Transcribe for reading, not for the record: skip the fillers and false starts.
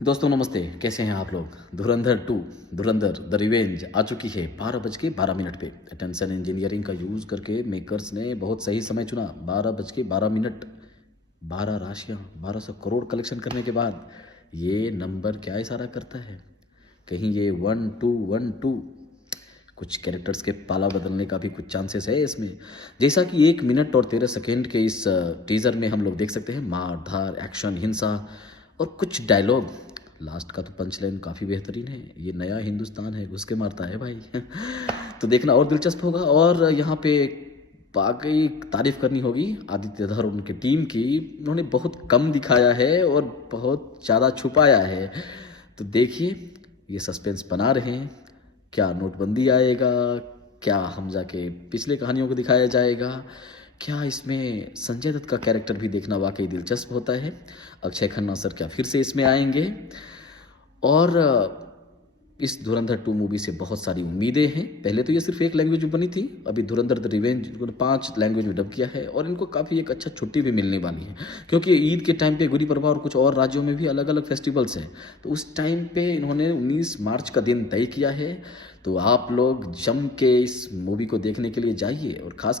दोस्तों नमस्ते, कैसे हैं आप लोग? धुरंधर 2 धुरंधर द रिवेंज आ चुकी है 12:12 पे। अटेंशन इंजीनियरिंग का यूज़ करके मेकर्स ने बहुत सही समय चुना। 12:12, 12 राशियाँ, 1200 करोड़ कलेक्शन करने के बाद ये नंबर क्या इशारा करता है? कहीं ये 1-2-1-2 कुछ कैरेक्टर्स के पाला बदलने का भी कुछ चांसेस है इसमें। जैसा कि 1 मिनट और 13 सेकंड के इस टीज़र में हम लोग देख सकते हैं, मार धार, एक्शन, हिंसा और कुछ डायलॉग। लास्ट का तो पंच लाइन काफ़ी बेहतरीन है। ये नया हिंदुस्तान है, घुस के मारता है भाई। तो देखना और दिलचस्प होगा। और यहाँ पे वाकई तारीफ करनी होगी आदित्य धर और उनकी टीम की। उन्होंने बहुत कम दिखाया है और बहुत ज़्यादा छुपाया है। तो देखिए, ये सस्पेंस बना रहे हैं। क्या नोटबंदी आएगा? क्या हम जाके पिछले कहानियों को दिखाया जाएगा? क्या इसमें संजय दत्त का कैरेक्टर भी देखना वाकई दिलचस्प होता है? अक्षय खन्ना सर क्या फिर से इसमें आएंगे? और इस धुरंधर 2 मूवी से बहुत सारी उम्मीदें हैं। पहले तो ये सिर्फ एक लैंग्वेज में बनी थी, अभी धुरंधर द रिवेंज इन्होंने 5 लैंग्वेज में डब किया है और इनको काफ़ी एक अच्छा छुट्टी भी मिलने वाली है, क्योंकि ईद के टाइम पे गुड़ी पड़वा और कुछ और राज्यों में भी अलग अलग फेस्टिवल्स हैं। तो उस टाइम पे इन्होंने 19 मार्च का दिन तय किया है। तो आप लोग जम के इस मूवी को देखने के लिए जाइए और खास